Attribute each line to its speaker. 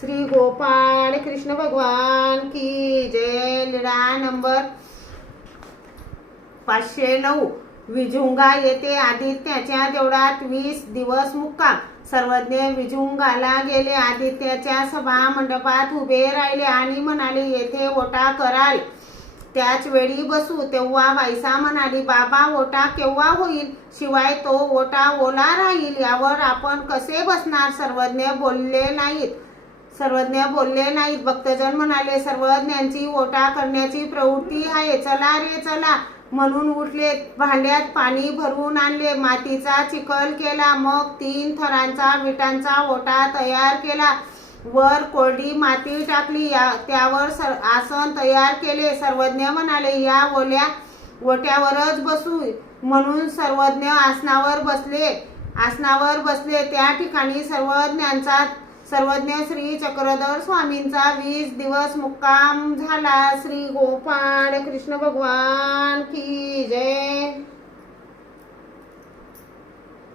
Speaker 1: श्री गोपाळ कृष्ण भगवान की जय. लिडा नंबर पाचशे नऊ. विजुंगा येथे आदित्याच्या देवळात वीस दिवस मुक्काम. सर्वज्ञ विजुंगाला गेले आदित्याच्या सभा मंडपात उभे राहिले आणि म्हणाले येथे ओटा कराल त्याच वेळी बसू तेव्हा बाईसा म्हणाली बाबा ओटा केव्हा होईल? शिवाय तो ओटा ओला राहील यावर आपण कसे बसणार? सर्वज्ञ बोलले नाहीत. सर्वज्ञ बोलले नाहीत. भक्तजन म्हणाले सर्वज्ञांची ओटा करण्याची प्रवृत्ती आहे. चला रे चला. म्हणून उठले. भांड्यात पाणी भरून आणले. मातीचा चिखल केला. मग तीन थरांचा विटांचा ओटा तयार केला. वर कोरडी माती टाकली. या त्यावर सर आसन तयार केले. सर्वज्ञ म्हणाले या ओल्या ओट्यावरच बसू म्हणून सर्वज्ञ आसनावर बसले. आसनावर बसले. त्या ठिकाणी सर्वज्ञांचा सर्वज्ञ श्री चक्रधर स्वामींचा वीस दिवस मुक्काम झाला. श्री गोपाळ कृष्ण भगवान की